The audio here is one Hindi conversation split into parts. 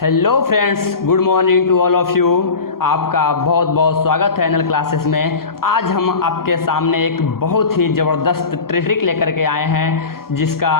Hello friends, good morning to all of you. आपका बहुत बहुत स्वागत है एनएल क्लासेस में। आज हम आपके सामने एक बहुत ही ज़बरदस्त ट्रिक लेकर के आए हैं, जिसका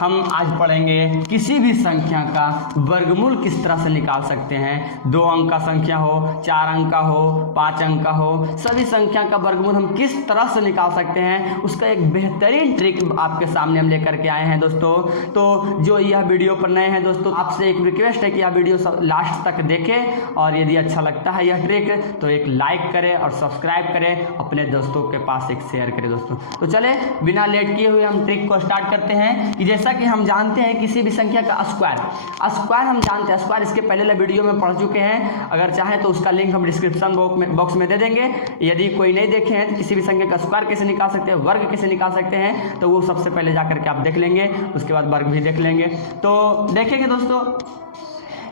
हम आज पढ़ेंगे किसी भी संख्या का वर्गमूल किस तरह से निकाल सकते हैं। 2 अंक का संख्या हो, 4 अंक का हो, 5 अंक का हो, सभी संख्या का वर्गमूल हम किस तरह से निकाल सकते हैं, उसका एक बेहतरीन ट्रिक आपके सामने हम लेकर के आए हैं दोस्तों। तो जो यह वीडियो पर नए हैं दोस्तों, आपसे एक रिक्वेस्ट है कि यह वीडियो लास्ट तक देखें, और यदि अच्छा लगता है यह ट्रिक तो एक लाइक करें और सब्सक्राइब करें, अपने दोस्तों के पास एक शेयर करें दोस्तों। तो चले बिना लेट किए हुए हम ट्रिक को स्टार्ट करते हैं। कि जैसा कि हम जानते हैं किसी भी संख्या का स्क्वायर हम जानते हैं, स्क्वायर इसके पहले वीडियो में पढ़ चुके हैं। अगर चाहें तो उसका लिंक हम डिस्क्रिप्शन बॉक्स में दे देंगे। यदि कोई नहीं देखे हैं किसी भी संख्या का स्क्वायर कैसे निकाल सकते हैं, वर्ग कैसे निकाल सकते हैं, तो वो सबसे पहले जाकर के आप देख लेंगे, उसके बाद वर्ग भी देख लेंगे। तो देखेंगे दोस्तों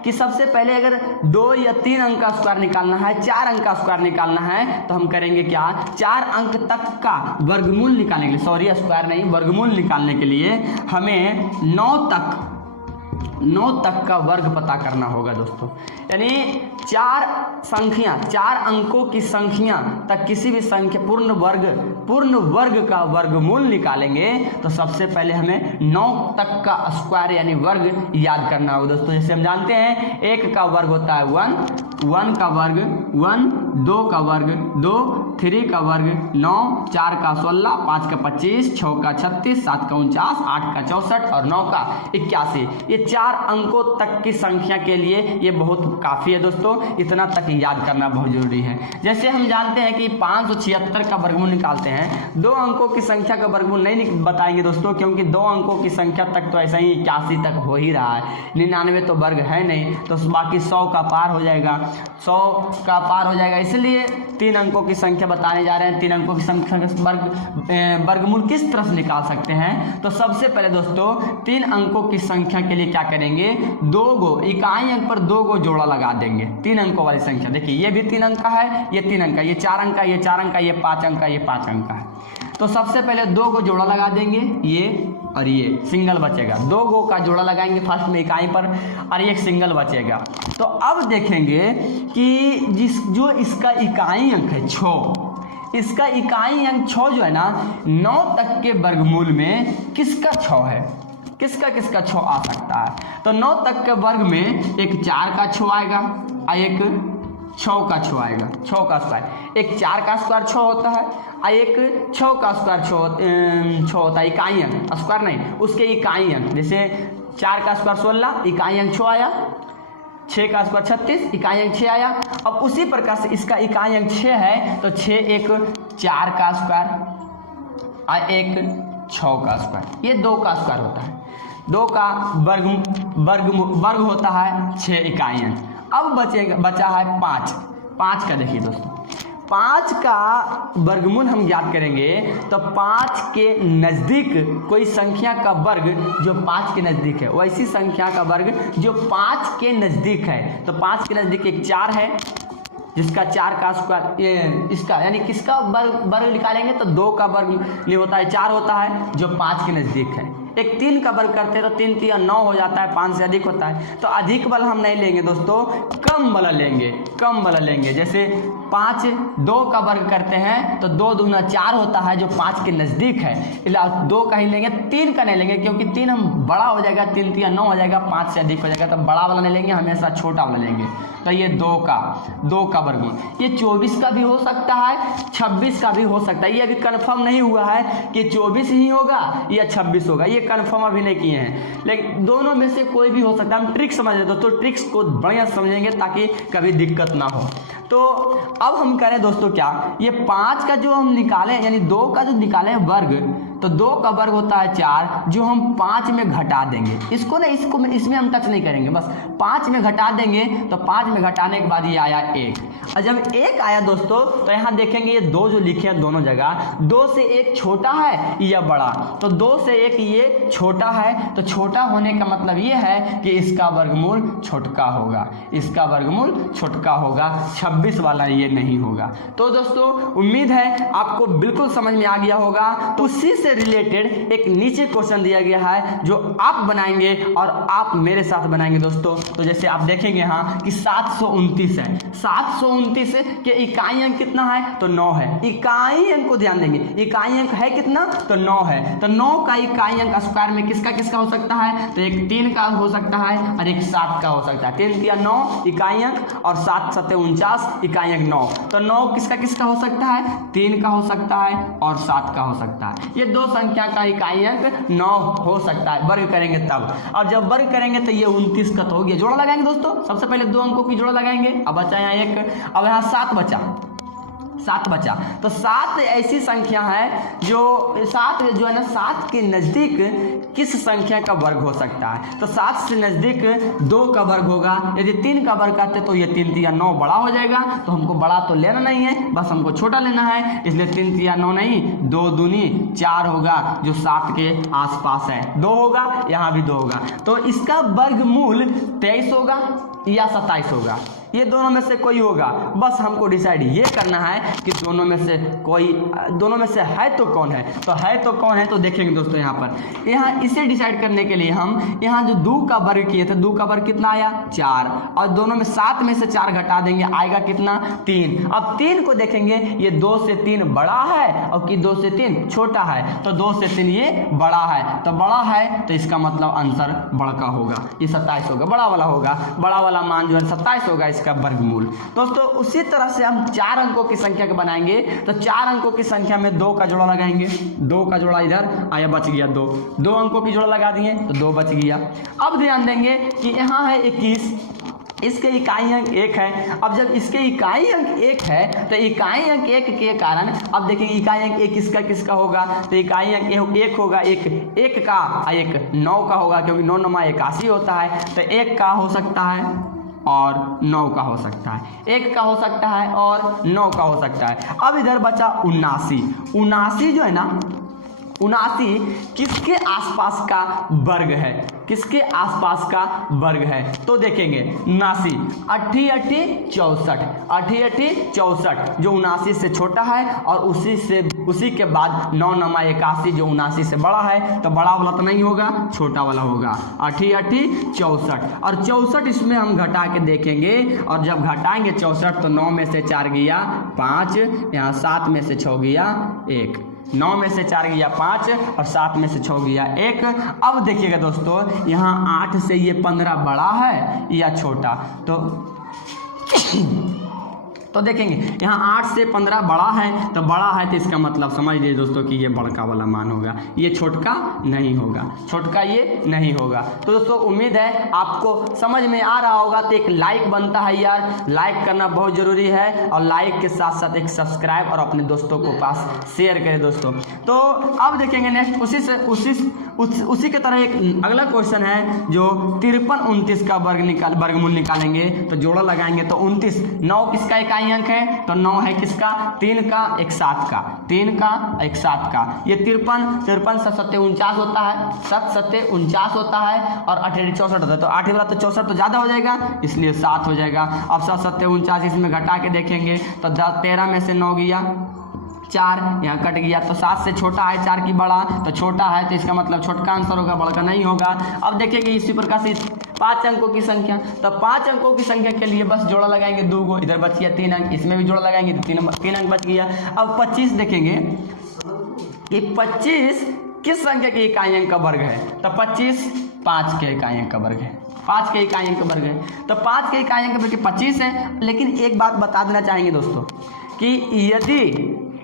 कि सबसे पहले अगर 2 या 3 अंक का स्क्वायर निकालना है, 4 अंक का स्क्वायर निकालना है, तो हम करेंगे क्या, 4 अंक तक का वर्गमूल निकालने के लिए, सॉरी स्क्वायर नहीं, वर्गमूल निकालने के लिए हमें 9 तक का वर्ग पता करना होगा दोस्तों। यानी 4 अंकों की संख्या तक किसी भी संख्या पूर्ण वर्ग का वर्गमूल निकालेंगे, तो सबसे पहले हमें 9 तक का स्क्वायर यानी वर्ग याद करना होगा दोस्तों। जैसे हम जानते हैं 1 का वर्ग होता है 1 का वर्ग 1, 2 का वर्ग 2, 3 का वर्ग 9, 4 का 16, 5 का 25, 6 का 36, 7 का 49, 8 का 64 और 9 का 81। ये 4 अंकों तक की संख्या के लिए ये बहुत काफ़ी है दोस्तों। इतना तक याद करना बहुत जरूरी है। जैसे हम जानते हैं कि 576 का वर्गमूल निकालते हैं, 2 अंकों की संख्या का वर्गमूल नहीं बताएंगे दोस्तों, क्योंकि 2 अंकों की संख्या तक तो ऐसा ही 81 तक हो ही रहा है, 99 तो वर्ग है नहीं, तो बाकी 100 का पार हो जाएगा, 100 का पार हो जाएगा। इसलिए 3 अंकों की संख्या बताने जा रहे हैं। 3 अंकों की संख्या का वर्गमूल किस तरह से निकाल सकते हैं, तो सबसे पहले दोस्तों 3 अंकों की संख्या के लिए क्या करेंगे, 2 गो इकाई अंक पर 2 गो जोड़ा लगा देंगे। 3 अंकों वाली संख्या देखिए, ये भी 3 अंक का है, ये 3 अंक का, ये 4 अंक का, ये 4 अंक का, ये 5 अंक का, ये 5 अंक का है। तो सबसे पहले 2 को जोड़ा लगा देंगे, ये और ये सिंगल बचेगा। 2 गो का जोड़ा लगाएंगे फर्स्ट में इकाई पर, और एक सिंगल बचेगा। तो अब देखेंगे कि जो इसका इकाई अंक है 6, इसका इकाई अंक 6 जो है ना, 9 तक के वर्गमूल में किसका 6 है, किसका 6 आ सकता है। तो 9 तक के वर्ग में एक 4 का 6 आएगा और एक 6 का 6 आएगा। 6 का स्क्वायर, एक 4 का स्क्वायर 6 होता है और एक 6 का स्क्वायर 6 होता है। इकाई अंक, स्क्वायर नहीं, उसके इकाई अंक। जैसे 4 का स्क्वायर 16, इकाई अंक 6 आया, 6 का स्क्वायर 36, इकाई अंक 6 आया। अब उसी प्रकार से इसका इकाई अंक 6 है, तो 6 एक 4 का स्क्वायर और एक 6 का स्क्वायर, ये 2 का स्क्वायर होता है। 2 का वर्ग होता है 6 इकाई अंक। अब बचा है 5 का। देखिए दोस्तों, 5 का वर्गमूल हम ज्ञात करेंगे, तो 5 के नज़दीक कोई संख्या का वर्ग जो 5 के नज़दीक है, वैसी संख्या का वर्ग जो 5 के नज़दीक है। तो 5 के नज़दीक एक 4 है, जिसका 4 का स्क्वायर, ये इसका यानी किसका वर्ग निकालेंगे, तो 2 का वर्ग नहीं होता है, 4 होता है जो 5 के नज़दीक है। एक 3 का वर्ग करते हैं तो 3 3 9 हो जाता है, 5 से अधिक होता है। तो अधिक वाला हम नहीं लेंगे दोस्तों, कम वाला लेंगे। जैसे 5 2 का वर्ग करते हैं तो 2 दूना 4 होता है, जो 5 के नज़दीक है, इसलिए 2 का ही लेंगे, 3 का नहीं लेंगे, क्योंकि 3 हम बड़ा हो जाएगा, 3 3 9 हो जाएगा, 5 से अधिक हो जाएगा, तो बड़ा वाला नहीं लेंगे, हमेशा छोटा वाला लेंगे। तो ये 2 का वर्गमूल, ये 24 का भी हो सकता है, 26 का भी हो सकता है। ये अभी कंफर्म नहीं हुआ है कि 24 ही होगा या 26 होगा, ये कंफर्म अभी नहीं किए हैं, लेकिन दोनों में से कोई भी हो सकता है। हम ट्रिक समझ रहे दोस्तों, ट्रिक्स को बढ़िया समझेंगे ताकि कभी दिक्कत ना हो। तो अब हम करें दोस्तों क्या, ये 5 का जो हम निकाले, यानी 2 का जो निकाले वर्ग, तो 2 का वर्ग होता है 4, जो हम 5 में घटा देंगे। इसमें हम टच नहीं करेंगे, बस 5 में घटा देंगे। तो 5 में घटाने के बाद ये आया 1, और जब 1 आया दोस्तों, तो यहाँ देखेंगे ये 2 जो लिखे हैं दोनों जगह, 2 से 1 छोटा है या बड़ा, तो 2 से 1 ये छोटा है, तो छोटा होने का मतलब ये है कि इसका वर्गमूल छोटका होगा, 26 वाला ये नहीं होगा। तो दोस्तों उम्मीद है आपको बिल्कुल समझ में आ गया होगा। तो उसी से से रिलेटेड एक नीचे क्वेश्चन दिया गया है जो आप बनाएंगे और आप मेरे साथ बनाएंगे दोस्तों। तो जैसे आप देखेंगे यहाँ कि 729 है, 729 के इकाई अंक कितना है तो 9 है। इकाई अंक को ध्यान देंगे, इकाई अंक है कितना तो 9 है। तो 9 का इकाई अंक स्क्वायर में किसका किसका हो सकता है तो एक 3 का हो सकता है और एक 7 का हो सकता है। 3 या 9 इकाई अंक और 7 7 49 इकाई अंक 9। तो 9 किसका किसका हो सकता है 3 का हो सकता है और 7 का हो सकता है। ये दो संख्या का इकाई अंक 9 हो सकता है, वर्ग करेंगे तब। और जब वर्ग करेंगे तो ये 29 का तो हो गया। जोड़ा लगाएंगे दोस्तों, सबसे पहले 2 अंकों की जोड़ा लगाएंगे। अब बचा यहाँ 1, अब यहाँ 7 बचा। तो 7 ऐसी संख्या है जो 7 जो है ना 7 के नजदीक किस संख्या का वर्ग हो सकता है। तो 7 से नजदीक 2 का वर्ग होगा। यदि 3 का वर्ग करते तो ये 3 या 9 बड़ा हो जाएगा। तो हमको बड़ा तो लेना नहीं है, बस हमको छोटा लेना है। इसलिए 3 या 9 नहीं, 2 दूनी 4 होगा जो 7 के आसपास है। 2 होगा, यहाँ भी 2 होगा। तो इसका वर्गमूल 23 होगा या 27 होगा, ये दोनों में से कोई होगा। बस हमको डिसाइड ये करना है कि दोनों में से है तो कौन है। तो है तो कौन है तो देखेंगे दोस्तों यहाँ इसे डिसाइड करने के लिए हम यहाँ जो 2 का वर्ग किए थे, 2 का वर्ग कितना आया 4, और दोनों में 7 में से 4 घटा देंगे, आएगा कितना 3। अब 3 को देखेंगे, ये 2 से 3 बड़ा है और कि 2 से 3 छोटा है। तो 2 से 3 ये बड़ा है, तो बड़ा है तो इसका मतलब आंसर बड़का होगा, ये 27 होगा, बड़ा वाला होगा। बड़ा वाला मान जो है 27 होगा इसका वर्गमूल। दोस्तों उसी तरह से हम 4 अंकों की संख्या को बनाएंगे। तो 4 अंकों की संख्या में 2 का जोड़ा लगाएंगे। 2 का जोड़ा इधर आया, बच गया 2 अंकों की जोड़ा लगा दिए तो 2 बच गया। अब ध्यान देंगे कि यहाँ है 21, इसके इकाई अंक 1 है। अब जब इसके इकाई अंक 1 है तो इकाई अंक 1 के कारण अब देखिए इकाई अंक 1 किसका किसका होगा। तो इकाई अंक 1 होगा, एक का, एक 9 का होगा, क्योंकि 9 9 81 होता है। तो 1 का हो सकता है और 9 का हो सकता है, 1 का हो सकता है और 9 का हो सकता है। अब इधर बचा 79 जो है ना, 79 किसके आसपास का वर्ग है, किसके आसपास का वर्ग है। तो देखेंगे 79 8 8 64, 8 8 64 जो 79 से छोटा है और उसी के बाद 9 9 81 जो 79 से बड़ा है। तो बड़ा वाला तो नहीं होगा, छोटा वाला होगा। 8 8 64 और 64 इसमें हम घटा के देखेंगे, और जब घटाएंगे 64 तो 9 में से 4 गया 5, यहाँ 7 में से 6 गया 1, 9 में से 4 गया 5 और 7 में से 6 गया 1। अब देखिएगा दोस्तों यहाँ 8 से ये 15 बड़ा है या छोटा। तो देखेंगे यहाँ 8 से 15 बड़ा है, तो बड़ा है तो इसका मतलब समझ लीजिए दोस्तों कि ये बड़का वाला मान होगा, ये छोटका नहीं होगा, छोटका ये नहीं होगा। तो दोस्तों उम्मीद है आपको समझ में आ रहा होगा। तो एक लाइक बनता है यार, लाइक करना बहुत ज़रूरी है, और लाइक के साथ साथ एक सब्सक्राइब और अपने दोस्तों को पास शेयर करें दोस्तों। तो अब देखेंगे नेक्स्ट उसी के तरह एक अगला क्वेश्चन है जो 53 29 का वर्गमूल निकालेंगे। तो जोड़ा लगाएंगे तो 29, 9 किसका इकाई अंक है तो 9 है किसका 3 का एक 7 का, 3 का एक 7 का। ये 53 7 7 49 होता है, 7 7 49 होता है और 8 8 64 होता है। तो 8 वाला तो 64 तो ज़्यादा हो जाएगा, इसलिए 7 हो जाएगा। अब 7 7 49 इसमें घटा के देखेंगे तो 13 में से 9 गया 4, यहाँ कट गया। तो 7 से छोटा है 4 की बड़ा, तो छोटा है तो इसका मतलब छोटका आंसर होगा, बड़का नहीं होगा। अब देखेंगे इसी प्रकार से 5 अंकों की संख्या, तो 5 अंकों की संख्या के लिए बस जोड़ा लगाएंगे 2 गो, इधर बच गया 3 अंक, इसमें भी जोड़ा लगाएंगे तो 3 अंक बच गया। अब 25 देखेंगे कि 25 किस संख्या के इकाई अंक का वर्ग है। तो 25 5 के इकाई अंक का वर्ग है, 5 के इकाई अंक का वर्ग है। तो 5 के इकाई अंक का वर्ग 25 है। लेकिन एक बात बता देना चाहेंगे दोस्तों कि यदि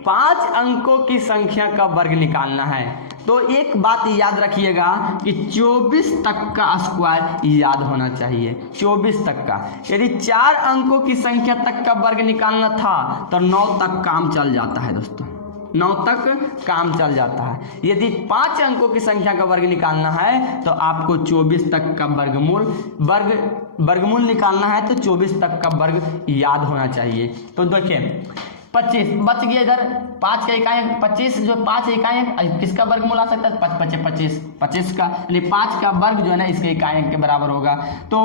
5 अंकों की संख्या का वर्ग निकालना है तो एक बात याद रखिएगा कि 24 तक का स्क्वायर याद होना चाहिए, 24 तक का। यदि 4 अंकों की संख्या तक का वर्ग निकालना था तो 9 तक काम चल जाता है दोस्तों, 9 तक काम चल जाता है। यदि 5 अंकों की संख्या का वर्ग निकालना है तो आपको 24 तक का वर्गमूल निकालना है, तो 24 तक का वर्ग याद होना चाहिए। तो देखिए 25 बच गया इधर, 5 का इकाई 25 जो 5 इकाई किसका वर्गमूल आ सकता है 25 का, यानी 5 का वर्ग जो है ना इसके इकाई के बराबर होगा। तो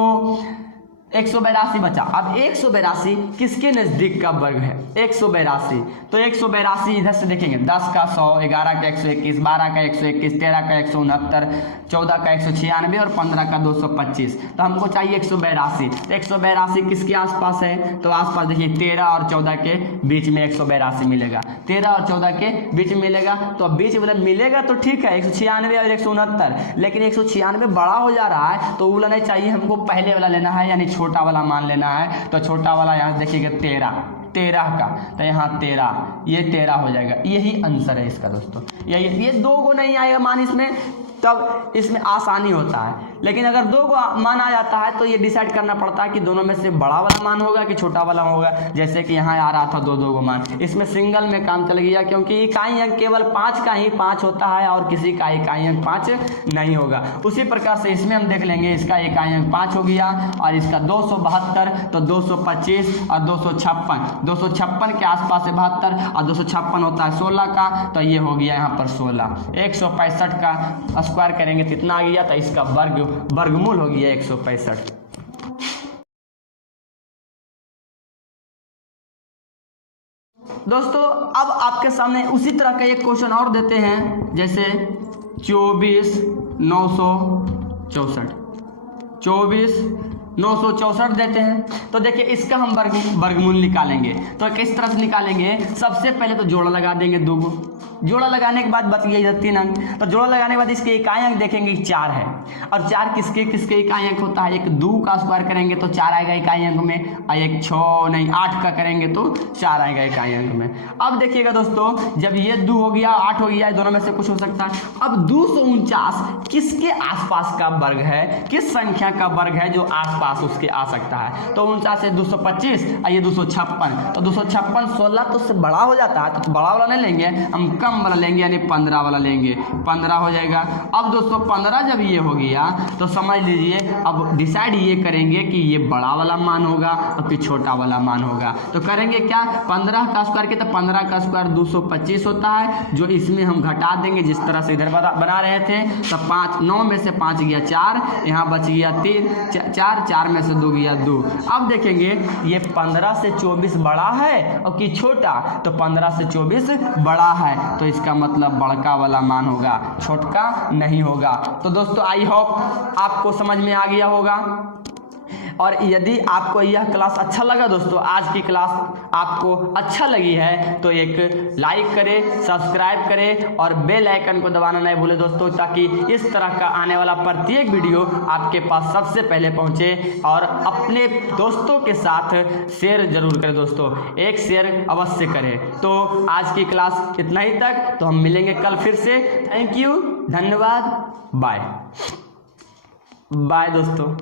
182 बचा। अब 182 किसके नजदीक का वर्ग है? 182, तो 182 इधर से देखेंगे, 10 का 100, 11 का 121, 12 का 121, 13 का 169, 14 का 196 और 15 का 225। तो हमको चाहिए 182। 182 किसके आसपास है? तो आसपास देखिए 13 और 14 के बीच में 182 मिलेगा। 13 और 14 के बीच में मिलेगा, तो अब बीच मतलब मिलेगा तो ठीक है, 196 और 169, लेकिन 196 बड़ा हो जा रहा है तो वो वाला नहीं चाहिए, हमको पहले वाला लेना है, यानी छोटा वाला मान लेना है। तो छोटा वाला यहाँ देखिएगा 13 का, तो यहाँ 13, ये 13 हो जाएगा। यही आंसर है इसका दोस्तों। ये 2 को नहीं आएगा मान इसमें, तब इसमें आसानी होता है। लेकिन अगर 2 को मान आ जाता है तो ये डिसाइड करना पड़ता है कि दोनों में से बड़ा वाला मान होगा कि छोटा वाला होगा। जैसे कि यहाँ आ रहा था 2 को मान, इसमें सिंगल में काम चल गया, क्योंकि इकाई अंक केवल 5 का ही 5 होता है और किसी का इकाई अंक 5 नहीं होगा। उसी प्रकार से इसमें हम देख लेंगे, इसका इकाई अंक 5 हो गया और इसका 272, तो 225 और 256 के आसपास से 72 और 256 होता है 16 का, तो ये हो गया यहाँ पर 16। 165 का स्क्वायर करेंगे कितना आ गया? तो इसका वर्गमूल हो गया 165। दोस्तों अब आपके सामने उसी तरह का एक क्वेश्चन और देते हैं, जैसे 24,964 देते हैं। तो देखिए इसका हम वर्गमूल निकालेंगे। तो किस तरह से निकालेंगे? सबसे पहले तो जोड़ा लगा देंगे 2 को, जोड़ा लगाने के बाद बच गया इधर 3 अंक, तो जोड़ा लगाने के बाद इसके इकाई अंक देखेंगे 4 है, और 4 किसके इकाई अंक होता है? एक 2 का स्क्वायर करेंगे तो 4 आएगा इकाई अंक में, और एक 8 का करेंगे तो 4 आएगा इकाई अंक में। अब देखिएगा दोस्तों, जब ये 2 हो गया 8 हो गया, दोनों में से कुछ हो सकता है। अब 249 किसके आसपास का वर्ग है? किस संख्या का वर्ग है जो आसपास उसके आ सकता है? तो 49 से 225 और ये 256, तो 256 16 तो उससे बड़ा हो जाता है, तो बड़ा वाला नहीं लेंगे हम, कम वाला लेंगे, यानी 15 वाला लेंगे, 15 हो जाएगा। अब दोस्तों 15 जब ये हो गया तो समझ लीजिए अब डिसाइड ये करेंगे कि ये बड़ा वाला मान होगा और फिर छोटा वाला मान होगा। तो करेंगे क्या? 15 का स्क्वायर किया, तो 15 का स्क्वायर 225 होता है, जो इसमें हम घटा देंगे जिस तरह से इधर बना रहे थे। तो 5, 9 में से 5 गया 4, यहाँ बच गया 3, 4 में से 2 गया 2। अब देखेंगे ये 15 से 24 बड़ा है और कि छोटा? तो 15 से 24 बड़ा है, तो इसका मतलब बड़का वाला मान होगा, छोटका नहीं होगा। तो दोस्तों आई होप आपको समझ में आ गया होगा। और यदि आपको यह क्लास अच्छा लगा दोस्तों, आज की क्लास आपको अच्छा लगी है तो एक लाइक करें, सब्सक्राइब करें और बेल आइकन को दबाना नहीं भूलें दोस्तों, ताकि इस तरह का आने वाला प्रत्येक वीडियो आपके पास सबसे पहले पहुंचे। और अपने दोस्तों के साथ शेयर जरूर करें दोस्तों, एक शेयर अवश्य करें। तो आज की क्लास इतना ही तक, तो हम मिलेंगे कल फिर से। थैंक यू, धन्यवाद, बाय बाय दोस्तों।